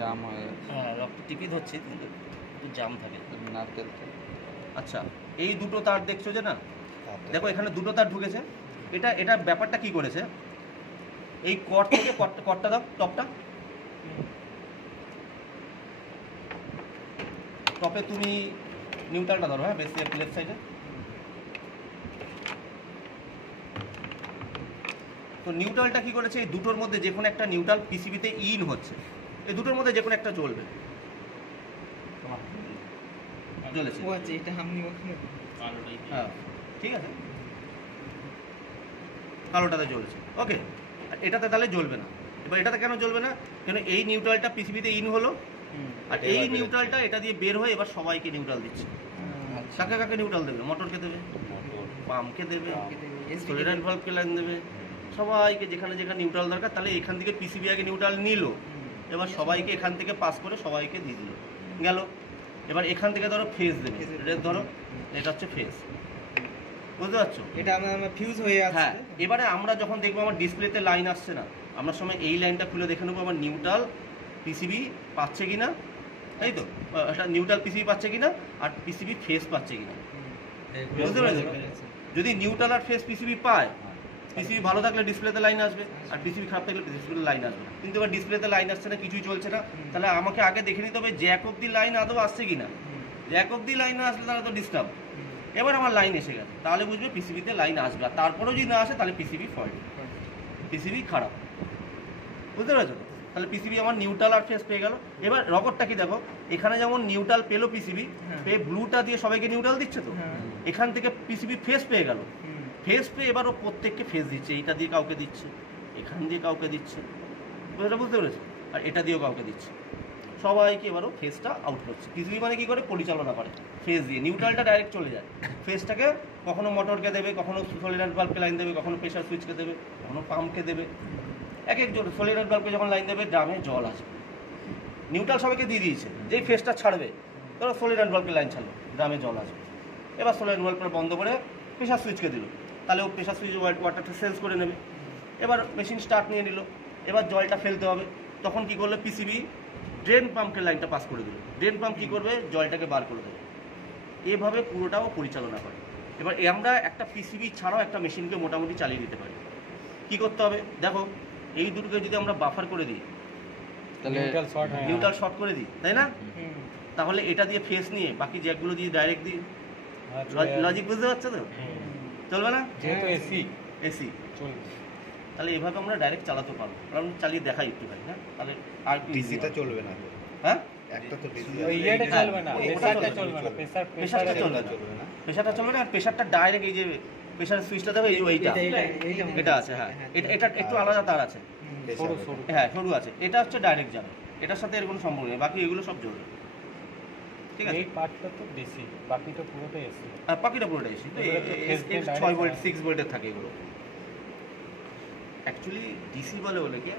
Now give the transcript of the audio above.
জাম হয়ে যাচ্ছে। হ্যাঁ রক্ত টিপি ধরছে কিন্তু একটু জাম থাকে। নারকেল আচ্ছা, এই দুটো তার দেখছো যে না, দেখো এখানে দুটো তার ঢুকেছে। এটা ব্যাপারটা কি করেছে, এই কর থেকে কর্ডটা দাও, টপটা টপে তুমি নিউট্রালটা ধরো, হ্যাঁ বেশি লেফট সাইডে। তো নিউট্রালটা কি করেছে, এই দুটোর মধ্যে যে কোনো একটা নিউট্রাল পিসিবিতে ইন হচ্ছে, এই দুটোর মধ্যে যে কোনো একটা জ্বলবে। জ্বলেছে, হ্যাঁ ঠিক আছে, কালোটাতে জ্বলছে, ওকে। আর এটাতে তাহলে জ্বলবে না। এবার এটাতে কেন জ্বলবে না, কেন এই নিউট্রালটা পিসিবিতে ইন হলো, আর এই নিউট্রালটা এটা দিয়ে বের হয়ে এবার সবাইকে নিউট্রাল দিচ্ছে। কাকে কাকে নিউট্রাল দেবে, মোটরকে দেবে, পাম্পকে দেবে, সলিডাইড ভালভকে লাইন দেবে, সবাইকে যেখানে যেখানে নিউট্রাল দরকার। তাহলে এখান থেকে পিসিবি আগে নিউট্রাল নিল, এবার সবাইকে এখান থেকে পাস করে সবাইকে দিয়ে দিল, গেল। এবার এখান থেকে ধরো ফেজ দেবে, এটা ধরো এটা হচ্ছে ফেজ, বুঝতে পারছো? এটা আমার ফিউজ হয়ে আছে। হ্যাঁ, এবারে আমরা যখন দেখবো আমার ডিসপ্লেতে লাইন আসছে না, আমরা সময় এই লাইনটা খুলে দেখে নেবো আমার নিউট্রাল পিসিবি পাচ্ছে কিনা, তাই তো? একটা নিউট্রাল পিসিবি পাচ্ছে কিনা আর পিসিবি ফেজ পাচ্ছে কিনা, বুঝতে পেরেছো? যদি নিউট্রাল আর ফেজ পিসিবি পায়, পিসিবি ভালো থাকলে ডিসপ্লেতে লাইন আসবে, আর পিসিবি খারাপ থাকলে ডিসপ্লেতে লাইন আসবে না। কিন্তু এবার ডিসপ্লেতে লাইন আসছে না, কিছুই চলছে না, তাহলে আমাকে আগে দেখে নিতে হবে জ্যাক অব্দি লাইন আদৌ আসছে কিনা। জ্যাক অব্দি লাইন না আসলে তাহলে তো ডিস্টার্ব। এবার আমার লাইন এসে গেছে, তাহলে বুঝবে পিসিবিতে লাইন আসবে, আর তারপরেও যদি না আসে তাহলে পিসিবি ফল্ট, পিসিবি খারাপ, বুঝতে পেরেছো? তাহলে পিসিবি আমার নিউট্রাল আর ফেজ পেয়ে গেল। এবার রকটটা কি দেখো, এখানে যেমন নিউট্রাল পেলো পিসিবি, পেয়ে ব্লুটা দিয়ে সবাইকে নিউট্রাল দিচ্ছে, তো এখান থেকে পিসিবি ফেজ পেয়ে গেল, ফেজ পেয়ে এবার ও প্রত্যেককে ফেজ দিচ্ছে, এইটা দিয়ে কাউকে দিচ্ছে, এখান দিয়ে কাউকে দিচ্ছে, বুঝতে পেরেছো? আর এটা দিয়েও কাউকে দিচ্ছে, সবাইকে এবারও ফেজটা আউট করছে। পিসিবি মানে কি করে পরিচালনা করে, ফেজ দিয়ে। নিউট্রালটা ডাইরেক্ট চলে যায়, ফেজটাকে কখনো মোটরকে দেবে, কখনো সলিডাইড ভালভকে লাইন দেবে, কখনো প্রেশার সুইচকে দেবে, কখনো পাম্পকে দেবে। এক একজন সলিডাইড ভালভকে যখন লাইন দেবে ড্রামে জল আসবে, নিউট্রাল সবাইকে দিয়ে দিয়েছে, যেই ফেজটা ছাড়বে ধরো সলিডাইড ভালভকে লাইন ছাড়লো, ড্রামে জল আসবে। এবার সলিডাইড ভালভটা বন্ধ করে প্রেশার সুইচকে দিল, তাহলে ও প্রেশার সুইচ ওয়াটারটা সেন্স করে নেবে। এবার মেশিন স্টার্ট নিয়ে নিল, এবার জলটা ফেলতে হবে, তখন কি করলো পিসিবি ড্রেন পাম্পের লাইনটা পাস করে দিল, ড্রেন পাম্প কী করবে, জলটাকে বার করে দেবে। এভাবে পুরোটাও পরিচালনা করে। এবার আমরা একটা পিসিবি ছাড়াও একটা মেশিনকে মোটামুটি চালিয়ে দিতে পারি। কি করতে হবে দেখো, এই দুটোকে যদি আমরা বাফার করে দিই, তাহলে নিউট্রাল শর্ট করে দিই, তাই না? তাহলে এটা দিয়ে ফেস নিয়ে বাকি জ্যাকগুলো দিয়ে ডাইরেক্ট দিই, লজিক বুঝতে পারছো তো? চলবে না, যেহেতু এসি এসি তাহলে এভাবে আমরা ডাইরেক্ট চালাতে পারবো। কারণ চালিয়ে দেখাই একটু ভাই, হ্যাঁ তাহলে আর ডিসিটা চলবে না, হ্যাঁ একটা তো ডিসি ইয়েটা চলবে না, প্রেসারটা চলবে না, প্রেসারটা চলবে না, প্রেসারটা চলবে না। আর প্রেসারটা ডাইরেক্ট এই যে প্রেসার সুইচটা দেখো, এইটা এটা আছে, হ্যাঁ এটা একটু আলাদা তার আছে, হ্যাঁ সরু আছে, এটা হচ্ছে ডাইরেক্ট যাবে, এটার সাথে এর কোনো সম্পর্ক নেই, বাকি এগুলো সব জ্বলবে, ঠিক আছে? এই পার্টটা তো ডিসি, বাকিটা পুরোটা এসি। আর বাকিটা পুরোটা এসি, তো 6 ভোল্ট 6 ভোল্টের থাকে এগুলো। অ্যাকচুয়ালি ডিসি বলে কি